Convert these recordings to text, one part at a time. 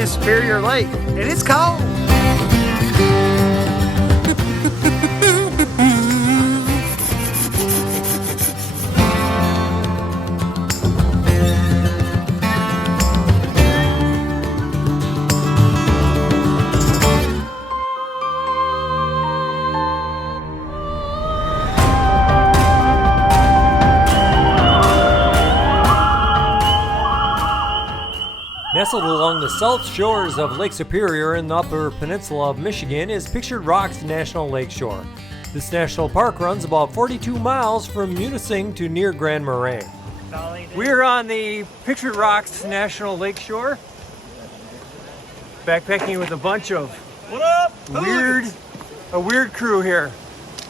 is Superior Lake, and it's cold. Nestled along the south shores of Lake Superior in the upper peninsula of Michigan is Pictured Rocks National Lakeshore. This national park runs about 42 miles from Munising to near Grand Marais. We're on the Pictured Rocks National Lakeshore, backpacking with a bunch of weird crew here.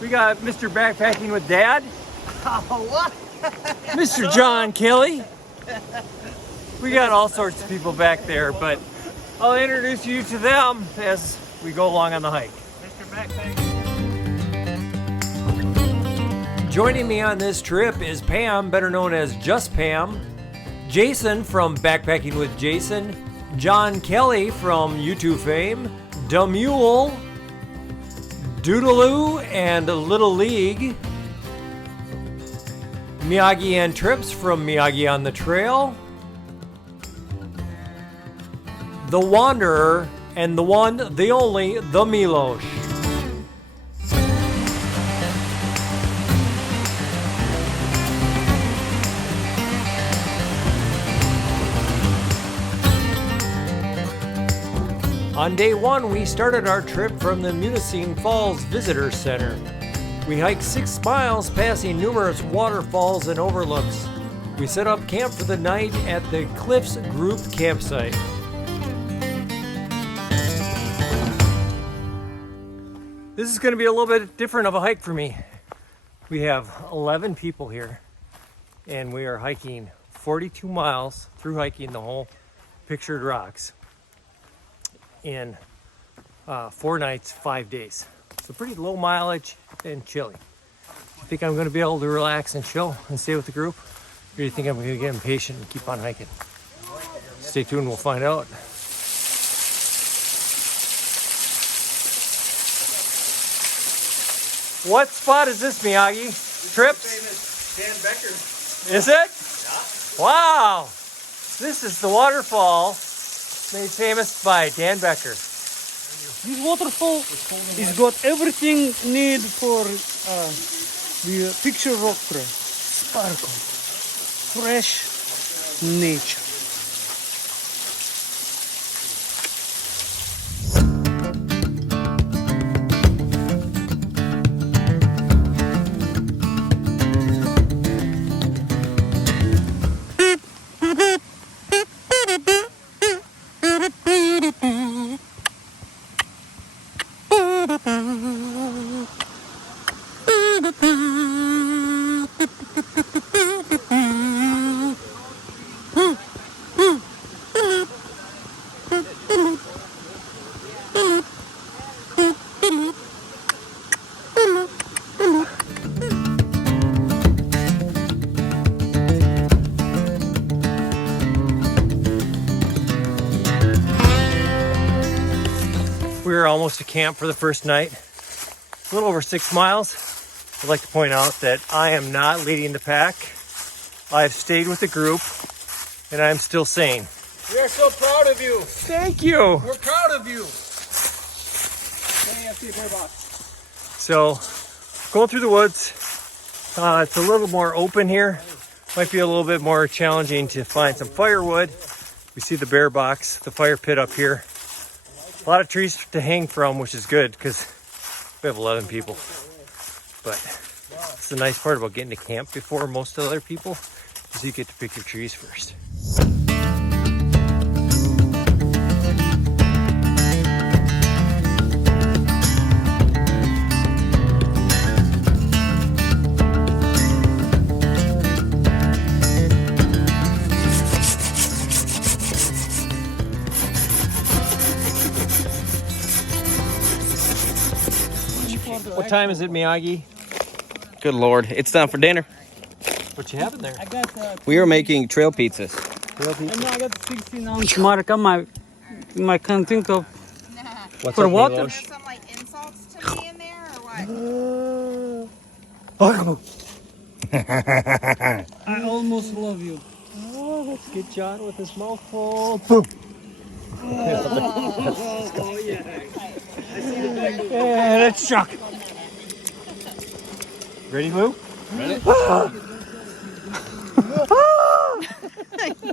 We got Mr. Backpacking with Dad. What? Mr. John Kelly. We got all sorts of people back there, but I'll introduce you to them as we go along on the hike. Mr. Backpack. Joining me on this trip is Pam, better known as Just Pam, Jason from Backpacking with Jason, John Kelly from YouTube fame, Da Mule, Doodaloo, and Little League, Miyagi and Trips from Miyagi on the Trail, The Wanderer, and the one, the only, the Milosh. On day one, we started our trip from the Munising Falls Visitor Center. We hiked 6 miles, passing numerous waterfalls and overlooks. We set up camp for the night at the Coves Group Campsite. This is going to be a little bit different of a hike for me. We have 11 people here, and we are hiking 42 miles through hiking the whole Pictured Rocks in 4 nights, 5 days. So pretty low mileage and chilly. I think I'm going to be able to relax and chill and stay with the group. Or do you think I'm going to get impatient and keep on hiking? Stay tuned, we'll find out. What spot is this, Miyagi? Trips? Famous Dan Becker. Is it? Yeah. Wow! This is the waterfall made famous by Dan Becker. This waterfall is got everything need for the picture rock trail. Sparkle, fresh nature. We're almost to camp for the first night. A little over 6 miles. I'd like to point out that I am not leading the pack. I've stayed with the group, and I'm still sane. We are so proud of you. Thank you. We're proud of you. So, going through the woods. It's a little more open here. Might be a little bit more challenging to find some firewood. We see the bear box, the fire pit up here. A lot of trees to hang from, which is good because we have 11 people. But it's the nice part about getting to camp before most other people is you get to pick your trees first. What time is it, Miyagi? Good Lord, it's time for dinner. What you having there? I got We are making trail pizzas. Trail pizza. I got 16 ounce marca. My I can't think of. What's For up, water? Milos? There's some like insults to me in there or what? I almost love you. Oh, let's get John with his mouth full. Boom. Oh yeah. Yeah, that's Chuck. Ready, Lou? Ready?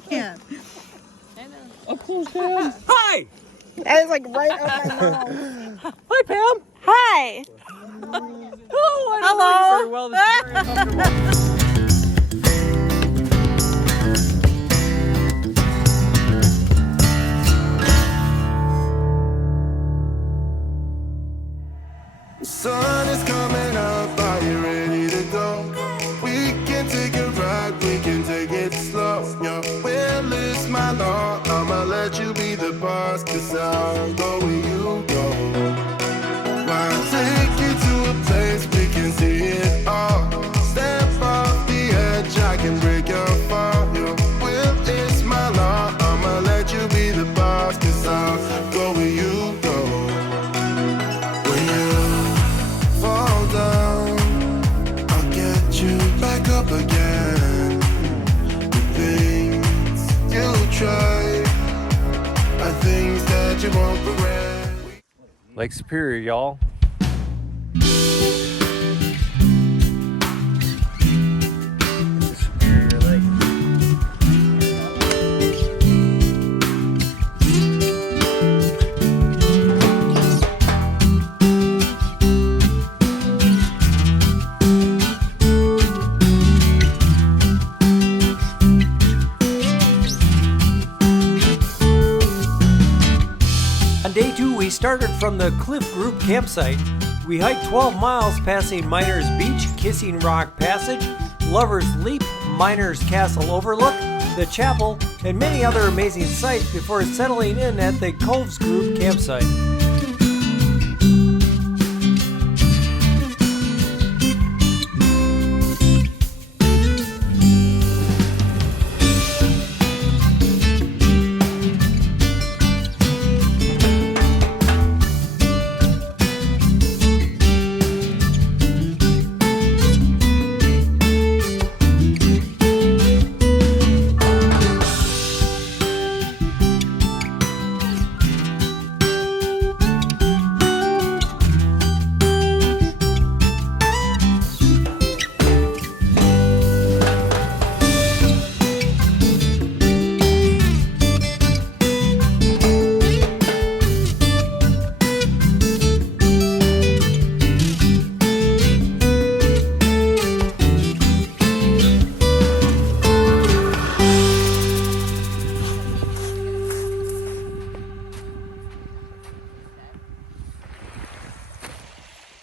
Yeah. Up close, Pam. Hi! That is like right up my mouth. Hi, Pam. Hi. Oh, I don't know you very well. This is very uncomfortable. The sun is coming up, are you ready to go? We can take a ride, we can take it slow. Your will is my law, I'ma let you be the boss, cause I'll go where you go. I'll take you to a place we can see it all. Step off the edge, I can break your fall. Your will is my law, I'ma let you be the boss, cause I'll go where you go. When you fall down, I'll get you back up again. The things you try are things that you won't regret. Lake Superior, y'all. Superior Lake. On day 2, we started from the Coves Group Campsite. We hiked 12 miles passing Miners Beach, Kissing Rock Passage, Lover's Leap, Miners Castle Overlook, the chapel, and many other amazing sights before settling in at the Coves Group Campsite.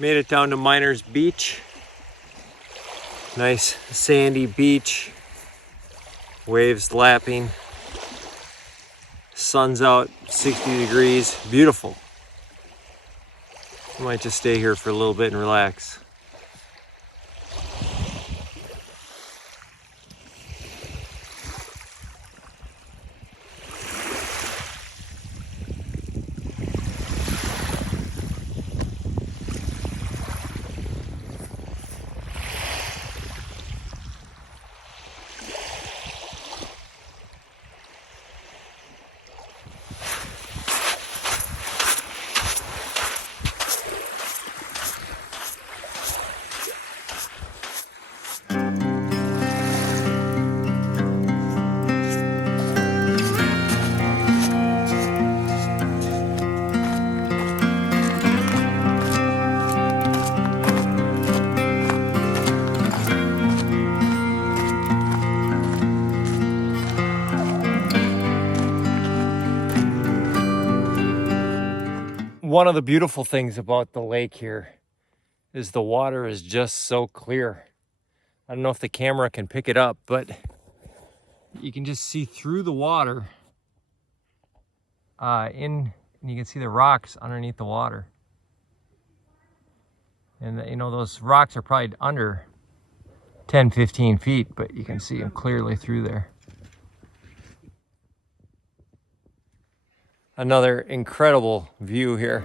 Made it down to Miners Beach. Nice sandy beach. Waves lapping. Sun's out, 60 degrees. Beautiful. I might just stay here for a little bit and relax. One of the beautiful things about the lake here is the water is just so clear. I don't know if the camera can pick it up, but you can just see through the water and you can see the rocks underneath the water. And you know, those rocks are probably under 10, 15 feet, but you can see them clearly through there. Another incredible view here.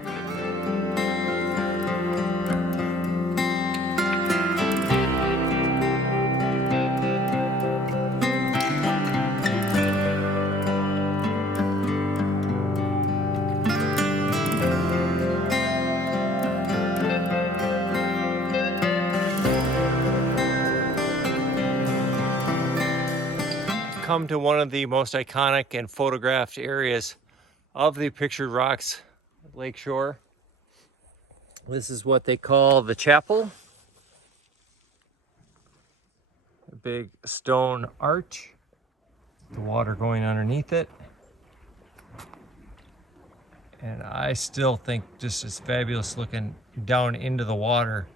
Come to one of the most iconic and photographed areas of the pictured rocks, Lakeshore. This is what they call the chapel. A big stone arch, the water going underneath it. And I still think just it's fabulous looking down into the water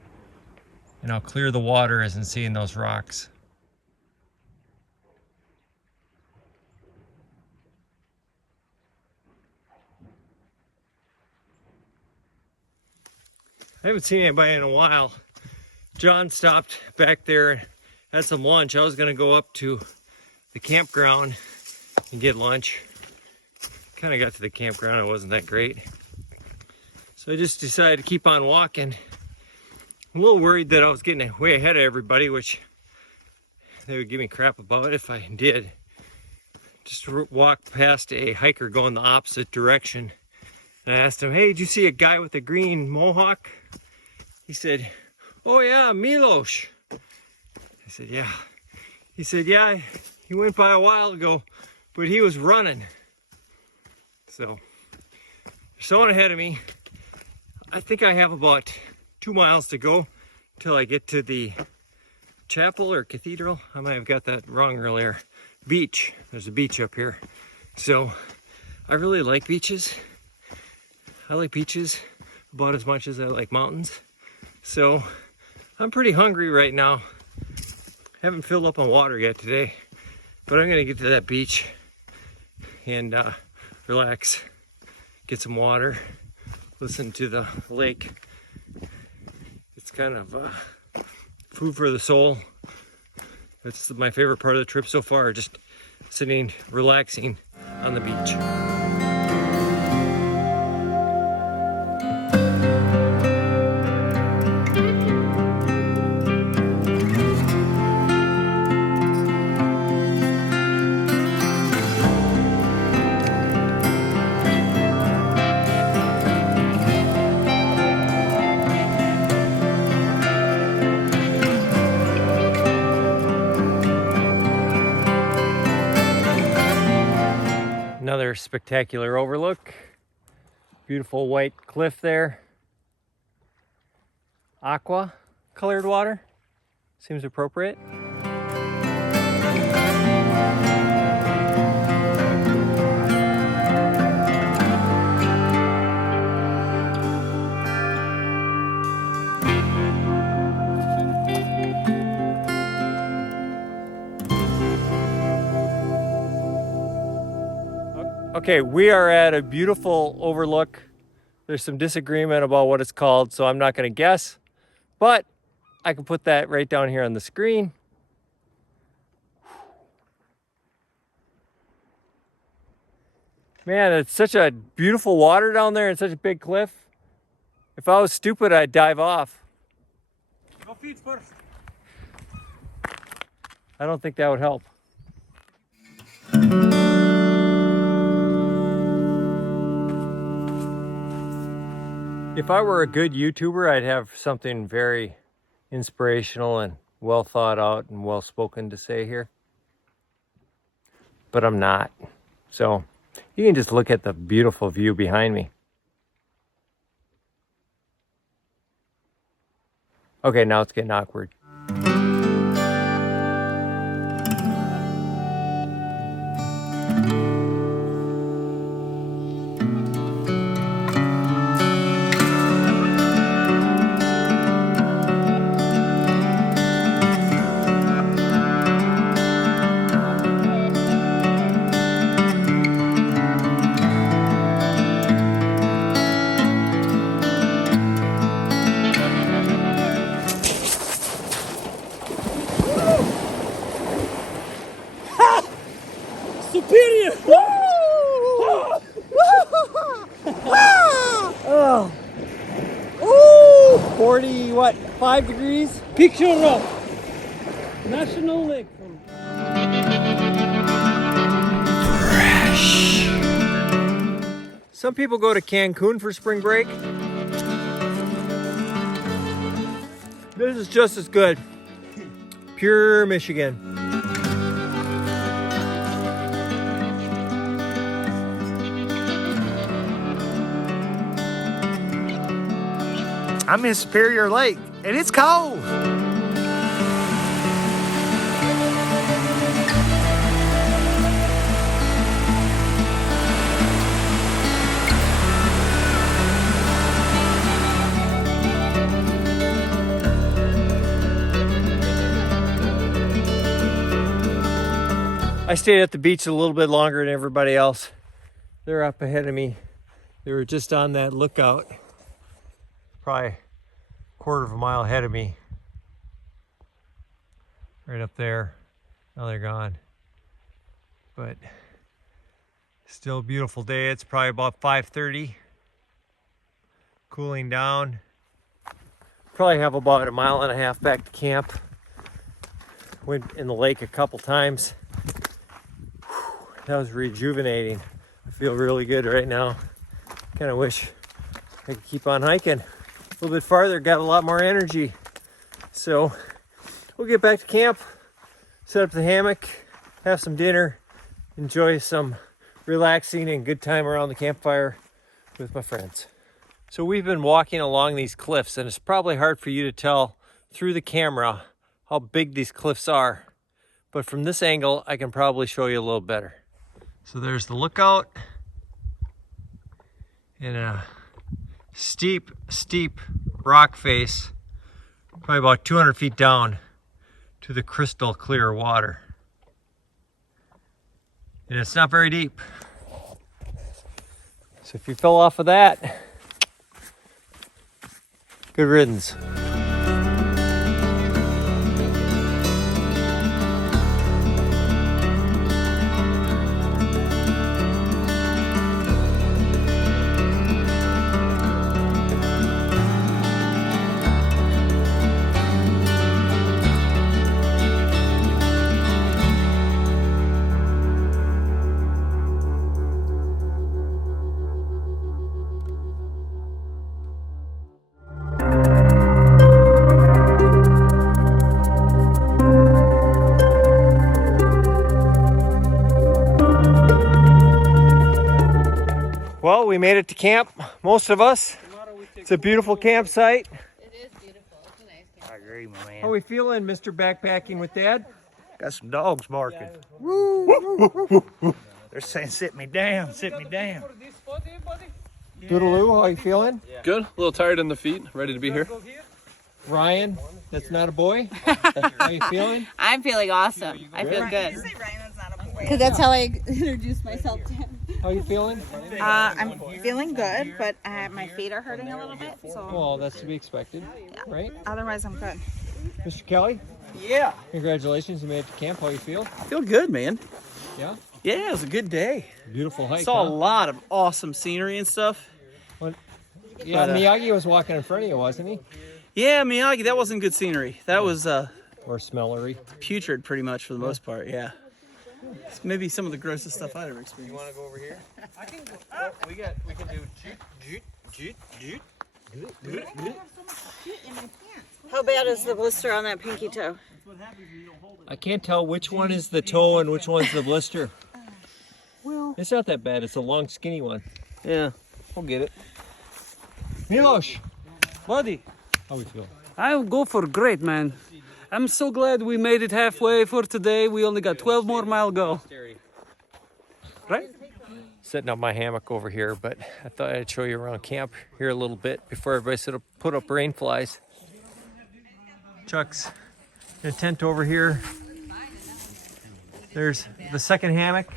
and how clear the water is and seeing those rocks. I haven't seen anybody in a while. John stopped back there, had some lunch. I was gonna go up to the campground and get lunch. Kind of got to the campground, it wasn't that great. So I just decided to keep on walking. I'm a little worried that I was getting way ahead of everybody, which they would give me crap about if I did. Just walked past a hiker going the opposite direction. And I asked him, hey, did you see a guy with a green mohawk? He said, oh yeah, Milos. I said, yeah. He said, yeah, he went by a while ago, but he was running. So, there's someone ahead of me. I think I have about 2 miles to go till I get to the chapel or cathedral. I might have got that wrong earlier. Beach, there's a beach up here. So, I really like beaches. I like beaches about as much as I like mountains. So I'm pretty hungry right now. Haven't filled up on water yet today, but I'm gonna get to that beach and relax, get some water, listen to the lake. It's kind of food for the soul. That's my favorite part of the trip so far, just sitting, relaxing on the beach. Another spectacular overlook. Beautiful white cliff there. Aqua colored water. Seems appropriate. Okay, we are at a beautiful overlook. There's some disagreement about what it's called, so I'm not going to guess, but I can put that right down here on the screen. Man, it's such a beautiful water down there and such a big cliff. If I was stupid, I'd dive off. Go feet first. I don't think that would help. If I were a good YouTuber, I'd have something very inspirational and well thought out and well spoken to say here. But I'm not. So you can just look at the beautiful view behind me. Okay, now it's getting awkward. Superior! Woo! Oh. Ooh, 40, what, 5 degrees? Picture of National Lake. Some people go to Cancun for spring break. This is just as good. Pure Michigan. I'm in Superior Lake, and it's cold. I stayed at the beach a little bit longer than everybody else. They're up ahead of me. They were just on that lookout. Probably a quarter of a mile ahead of me. Right up there. Now they're gone. But still a beautiful day. It's probably about 5:30. Cooling down. Probably have about 1.5 miles back to camp. Went in the lake a couple times. That was rejuvenating. I feel really good right now. Kind of wish I could keep on hiking a little bit farther, got a lot more energy. So we'll get back to camp, set up the hammock, have some dinner, enjoy some relaxing and good time around the campfire with my friends. So we've been walking along these cliffs, and it's probably hard for you to tell through the camera how big these cliffs are. But from this angle, I can probably show you a little better. So there's the lookout and a steep rock face, probably about 200 feet down to the crystal clear water. And it's not very deep. So if you fell off of that, good riddance. Well, we made it to camp, most of us. It's a beautiful campsite. It is beautiful. It's a nice camp. I agree, my man. How are we feeling, Mr. Backpacking with Dad? Got some dogs barking. They're saying, sit me down, sit me down. Doodaloo, how are you feeling? Good. A little tired in the feet. Ready to be here. Ryan, that's not a boy. How are you feeling? I'm feeling awesome. I feel good. Because that's how I introduced myself to him. How are you feeling? I'm feeling good, but my feet are hurting a little bit. So Well, that's to be expected, right? otherwise, I'm good. Mr. Kelly, Yeah, congratulations, you made it to camp. How you feel? I feel good, man. Yeah? Yeah, it was a good day. Beautiful hike, Saw a huh? lot of awesome scenery and stuff. Yeah, But, Miyagi was walking in front of you, wasn't he? Yeah, Miyagi, that wasn't good scenery. That was Or smellery. putrid pretty much for the most part, yeah. It's maybe some of the grossest stuff I've ever experienced. You want to go over here? I can go. We can do How bad is the blister on that pinky toe? I can't tell which one is the toe and which one's the blister. Well, it's not that bad. It's a long, skinny one. Yeah, we'll get it. Milosh, Buddy, how we feel? I'll go for great, man. I'm so glad we made it halfway for today. We only got 12 more miles go. Right? Setting up my hammock over here, but I thought I'd show you around camp here a little bit before everybody sort of put up rain flies. Chuck's in a tent over here. There's the second hammock.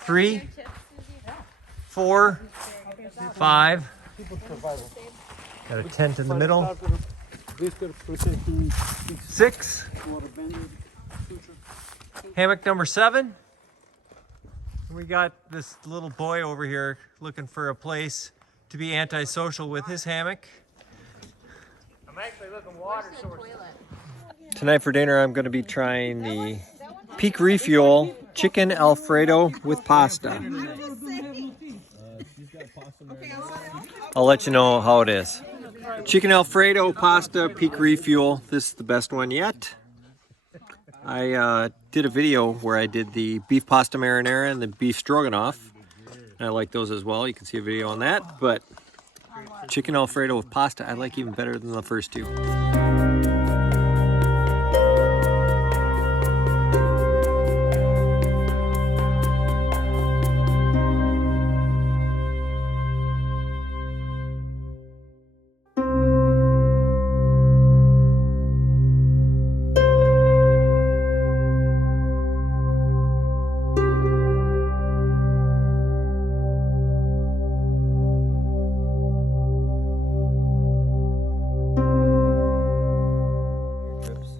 3, 4, 5. Got a tent in the middle. 6. Hammock number 7. We got this little boy over here looking for a place to be antisocial with his hammock. I'm actually looking water source. Tonight for dinner, I'm going to be trying the Peak Refuel Chicken Alfredo with pasta. I'll let you know how it is. Chicken Alfredo, pasta, Peak Refuel. This is the best one yet. I did a video where I did the beef pasta marinara and the beef stroganoff. I like those as well. You can see a video on that. But chicken Alfredo with pasta, I like even better than the first two.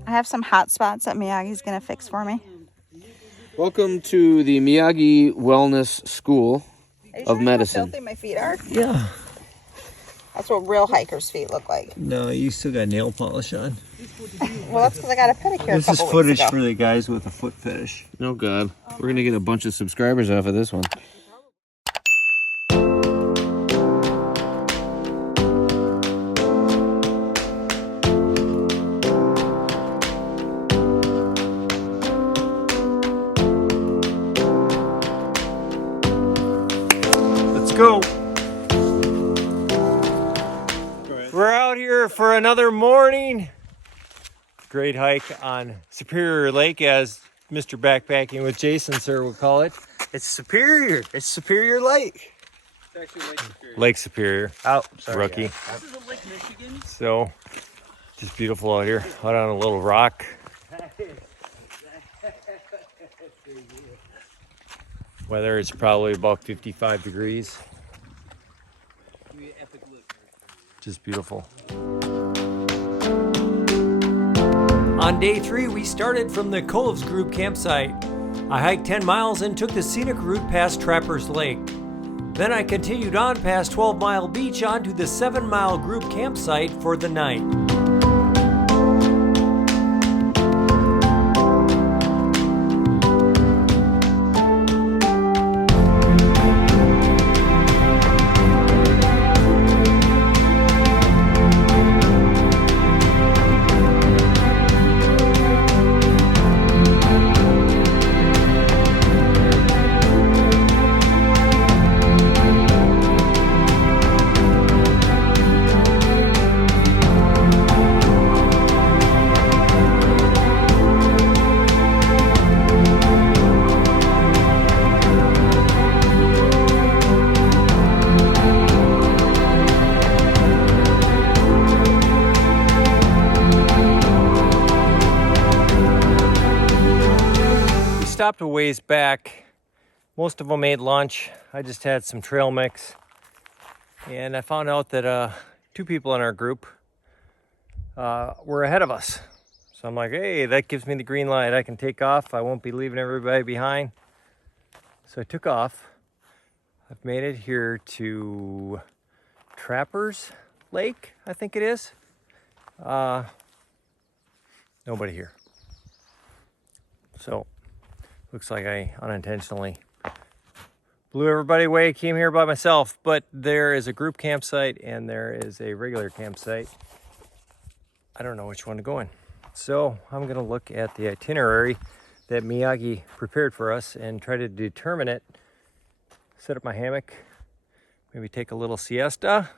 I have some hot spots that Miyagi's gonna fix for me. Welcome to the Miyagi Wellness School of Medicine. How filthy my feet are? Yeah. That's what real hikers' feet look like. No, you still got nail polish on. Well, that's because I got a pedicure This a is couple footage weeks ago. for the guys with a foot fetish. Oh God, we're gonna get a bunch of subscribers off of this one. Let's go. We're out here for another morning. Great hike on Superior Lake, as Mr. Backpacking with Jason, sir, would call it. It's Superior. It's Superior Lake. It's actually Lake Superior. Lake Superior. Oh, sorry. Rookie. Yeah. This is a Lake Michigan. So, just beautiful out here. Out on a little rock. Weather is probably about 55 degrees. Just beautiful. On day 3, we started from the Coves Group Campsite. I hiked 10 miles and took the scenic route past Trappers Lake. Then I continued on past 12 Mile Beach onto the 7 Mile Group Campsite for the night. Stopped a ways back. Most of them ate lunch. I just had some trail mix. And I found out that 2 people in our group were ahead of us. So I'm like, hey, that gives me the green light. I can take off. I won't be leaving everybody behind. So I took off. I've made it here to Trappers Lake, I think it is. Nobody here. So looks like I unintentionally blew everybody away, came here by myself, but there is a group campsite and there is a regular campsite. I don't know which one to go in. So I'm gonna look at the itinerary that Miyagi prepared for us and try to determine it. Set up my hammock, maybe take a little siesta.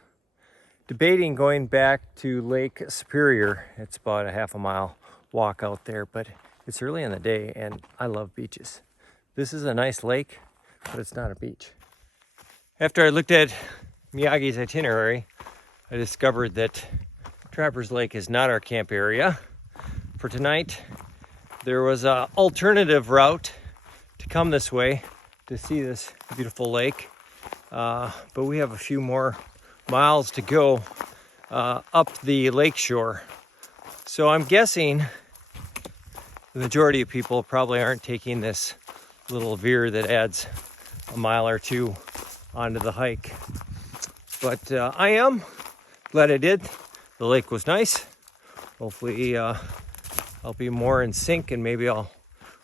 Debating going back to Lake Superior. It's about a half a mile walk out there, but it's early in the day and I love beaches. This is a nice lake, but it's not a beach. After I looked at Miyagi's itinerary, I discovered that Trappers Lake is not our camp area. For tonight, there was an alternative route to come this way to see this beautiful lake. But we have a few more miles to go up the Lakeshore. So I'm guessing the majority of people probably aren't taking this little veer that adds a mile or two onto the hike. But I am glad I did. The lake was nice. Hopefully I'll be more in sync, and maybe I'll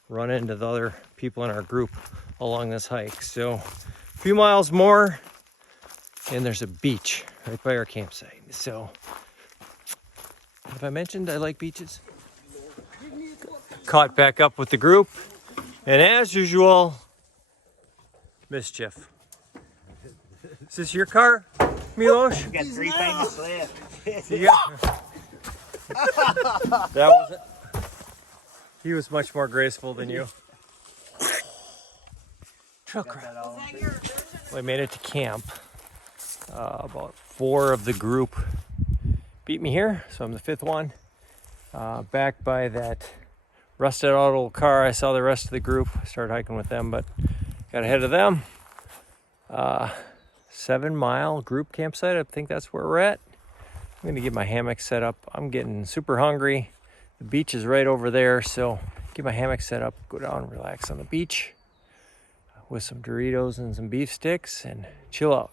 run into the other people in our group along this hike. So a few miles more and there's a beach right by our campsite. So have I mentioned I like beaches? Caught back up with the group, and as usual, mischief. Is this your car, Milos? You got 3 fingers left. That was it. He was much more graceful than you. Well, I made it to camp. About 4 of the group beat me here, so I'm the 5th one. Back by that rusted out old car, I saw the rest of the group. Started hiking with them, but got ahead of them. 7-mile group campsite. I think that's where we're at. I'm gonna get my hammock set up. I'm getting super hungry. The beach is right over there, so get my hammock set up, go down and relax on the beach with some Doritos and some beef sticks and chill out.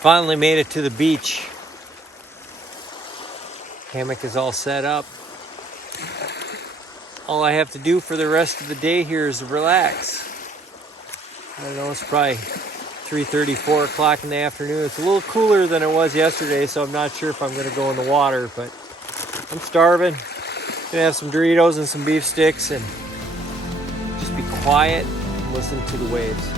Finally made it to the beach. Hammock is all set up. All I have to do for the rest of the day here is relax. I don't know, it's probably 3:30, 4 o'clock in the afternoon. It's a little cooler than it was yesterday, so I'm not sure if I'm gonna go in the water, but I'm starving. Gonna have some Doritos and some beef sticks and just be quiet and listen to the waves.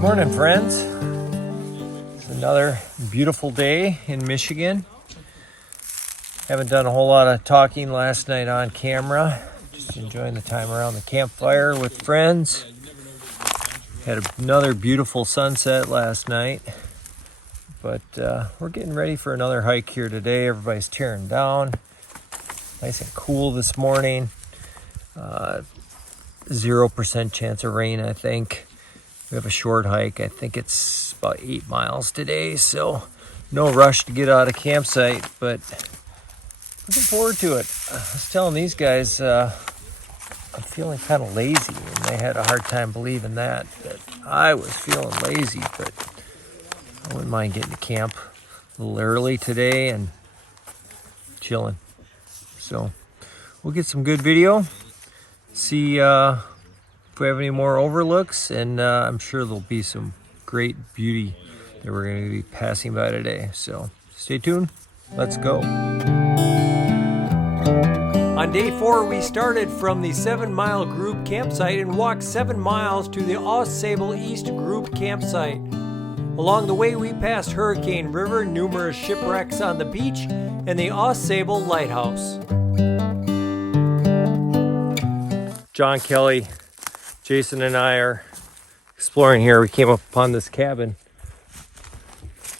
Morning, friends. It's another beautiful day in Michigan. Haven't done a whole lot of talking last night on camera. Just enjoying the time around the campfire with friends. Had another beautiful sunset last night. But we're getting ready for another hike here today. Everybody's tearing down. Nice and cool this morning. 0% chance of rain, I think. We have a short hike. I think it's about 8 miles today, so no rush to get out of campsite, but looking forward to it. I was telling these guys I'm feeling kind of lazy, and they had a hard time believing that I was feeling lazy, but I wouldn't mind getting to camp a little early today and chilling. So we'll get some good video, see if we have any more overlooks, and I'm sure there'll be some great beauty that we're going to be passing by today. So stay tuned. Let's go. On day 4, we started from the 7-mile group campsite and walked 7 miles to the Ausable East group campsite. Along the way, we passed Hurricane River, numerous shipwrecks on the beach, and the Ausable Lighthouse. John Kelly, Jason and I are exploring here. We came up upon this cabin,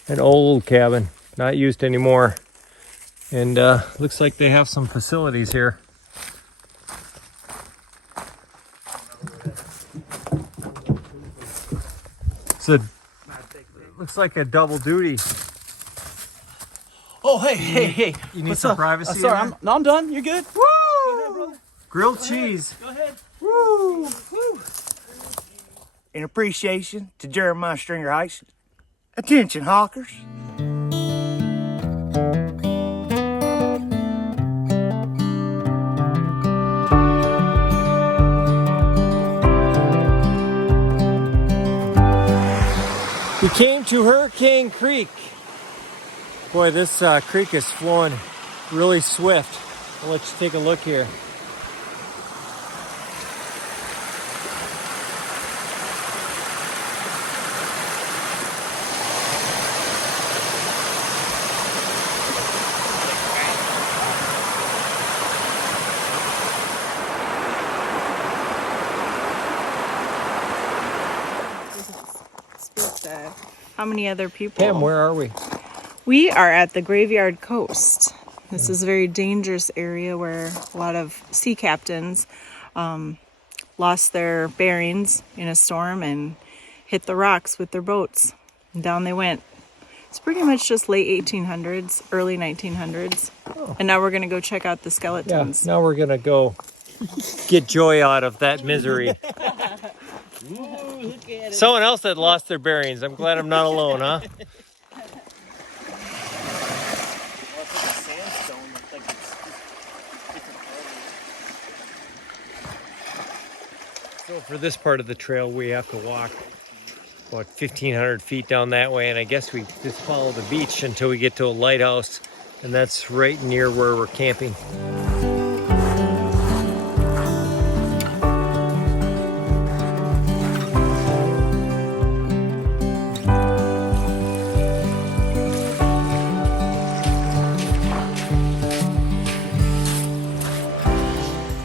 an old cabin, not used anymore, and looks like they have some facilities here. So looks like a double duty. Oh, hey. You need What's some up? privacy. Sorry, I'm done. You're good. Woo! Go ahead, brother. Grilled cheese. Go ahead. Woo! In appreciation to Jeremiah Stringer Heights. Attention, hawkers. We came to Hurricane Creek. Boy, this creek is flowing really swift. I'll let you take a look here. How many other people? Pam, where are we? We are at the Graveyard Coast. This is a very dangerous area where a lot of sea captains lost their bearings in a storm and hit the rocks with their boats. And down they went. It's pretty much just late 1800s, early 1900s. Oh. And now we're going to go check out the skeletons. Yeah, now we're going to go get joy out of that misery. Someone else had lost their bearings. I'm glad I'm not alone, huh? So for this part of the trail, we have to walk about 1,500 feet down that way, and I guess we just follow the beach until we get to a lighthouse, and that's right near where we're camping.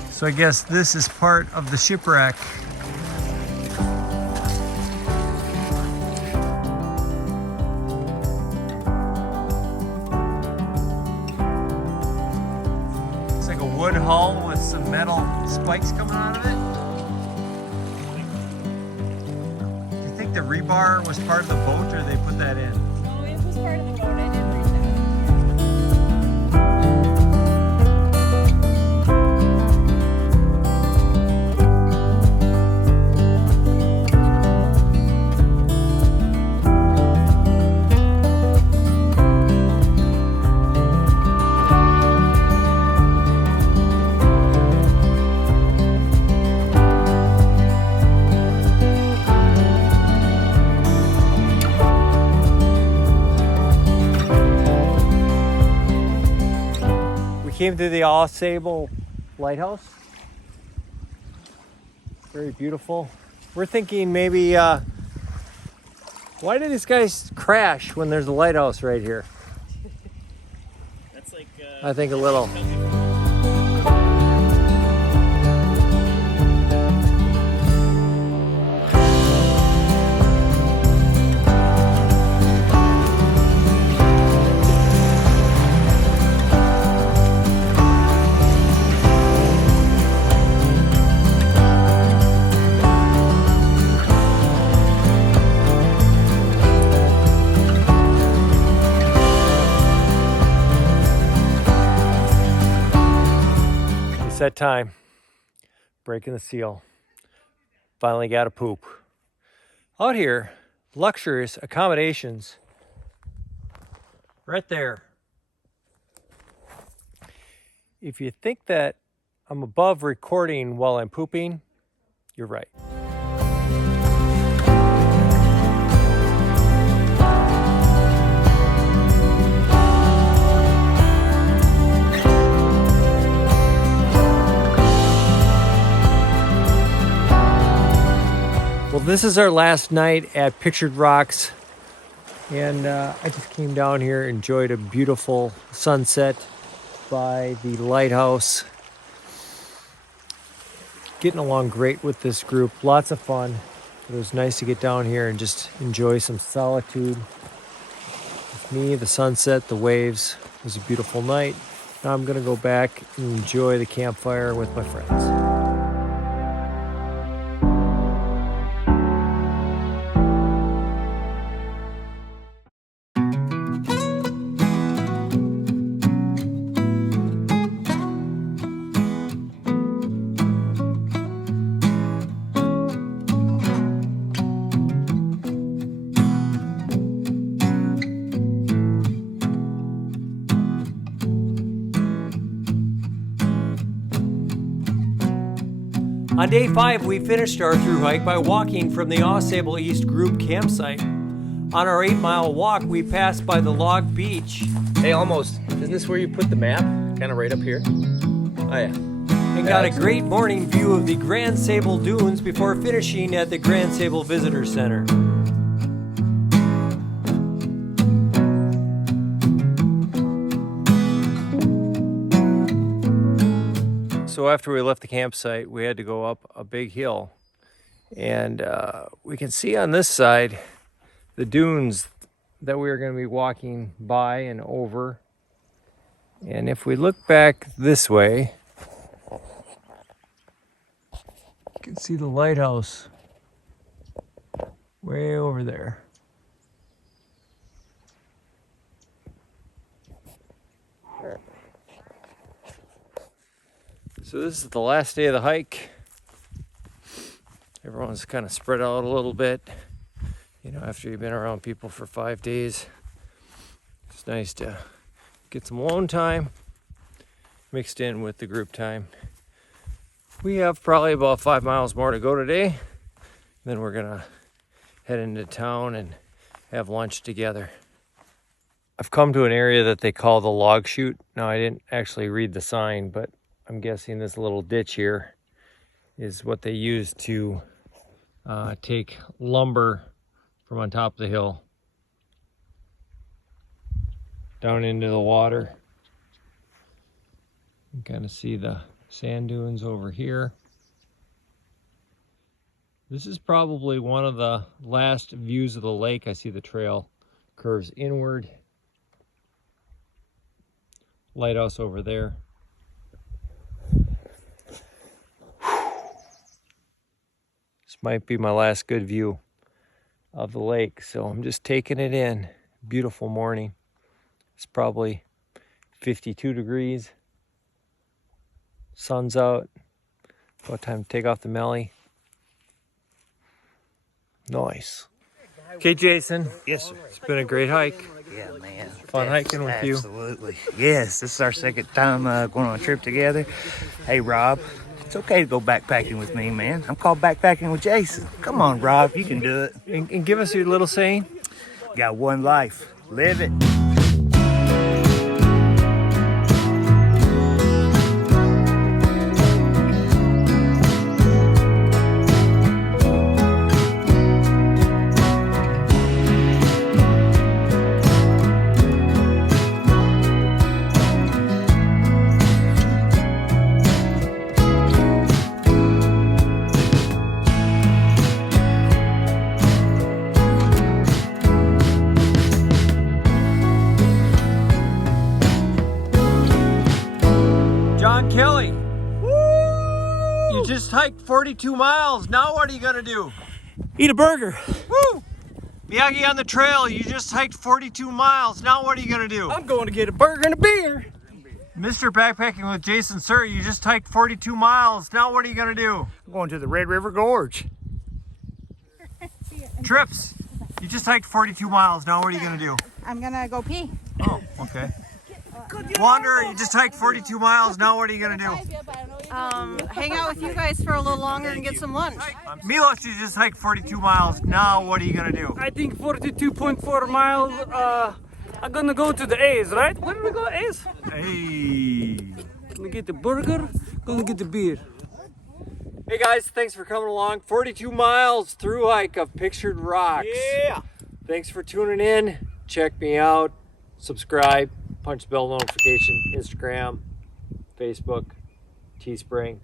So I guess this is part of the shipwreck. It's like a wood hull with some metal spikes coming out of it. Do you think the rebar was part of the boat, or they put that in? No, it was part of the boat. I didn't read that. Came to the Ausable Lighthouse. Very beautiful. We're thinking maybe, why did these guys crash when there's a lighthouse right here? That's like, I think a little. It's that time, breaking the seal. Finally got a poop. Out here, luxurious accommodations. Right there. If you think that I'm above recording while I'm pooping, you're right. Well, this is our last night at Pictured Rocks, and I just came down here, enjoyed a beautiful sunset by the lighthouse. Getting along great with this group, lots of fun. It was nice to get down here and just enjoy some solitude. With me, the sunset, the waves. It was a beautiful night. Now I'm gonna go back and enjoy the campfire with my friends. On day 5, we finished our through hike by walking from the Ausable Group Campsite. On our 8-mile walk, we passed by the log beach. Hey, almost. Isn't this where you put the map? Kind of right up here? Oh yeah. and got a great morning view of the Grand Sable Dunes before finishing at the Grand Sable Visitor Center. So after we left the campsite, we had to go up a big hill. And we can see on this side the dunes that we are going to be walking by and over. And if we look back this way, you can see the lighthouse way over there. So this is the last day of the hike. Everyone's kind of spread out a little bit. You know, after you've been around people for 5 days, it's nice to get some alone time mixed in with the group time. We have probably about 5 miles more to go today. Then we're gonna head into town and have lunch together. I've come to an area that they call the log chute. Now, I didn't actually read the sign, but I'm guessing this little ditch here is what they use to take lumber from on top of the hill down into the water. You can kind of see the sand dunes over here. This is probably one of the last views of the lake. I see the trail curves inward. Lighthouse over there. This might be my last good view of the lake, so I'm just taking it in. Beautiful morning. It's probably 52 degrees. Sun's out. About time to take off the melly. Nice. Okay, Jason. Yes, sir. It's been a great hike. Yeah, man. Fun hiking with you. Absolutely. Yes, this is our second time going on a trip together. Hey, Rob, it's okay to go backpacking with me, man. I'm called backpacking with Jason. Come on, Rob, you can do it. And give us your little saying. Got one life. Live it. Kelly, you just hiked 42 miles. Now what are you gonna do? Eat a burger. Woo! Miyagi on the trail, you just hiked 42 miles. Now what are you gonna do? I'm going to get a burger and a beer. Mr. Backpacking with Jason, sir, you just hiked 42 miles. Now what are you gonna do? I'm going to the Red River Gorge. Trips, you just hiked 42 miles. Now what are you gonna do? I'm gonna go pee. Oh, okay. Wanderer, you just hiked 42 miles. Now what are you gonna do? Hang out with you guys for a little longer and get some lunch. Milos, you just hiked 42 miles. Now what are you gonna do? I think 42.4 miles. I'm gonna go to the A's, right? Where do we go, A's? Hey. Gonna get the burger, gonna get the beer. Hey guys, thanks for coming along. 42 miles through hike of Pictured Rocks. Yeah. Thanks for tuning in. Check me out. Subscribe. Punch the bell notification. Instagram, Facebook, Teespring.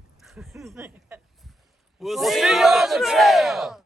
We'll see you on the trail.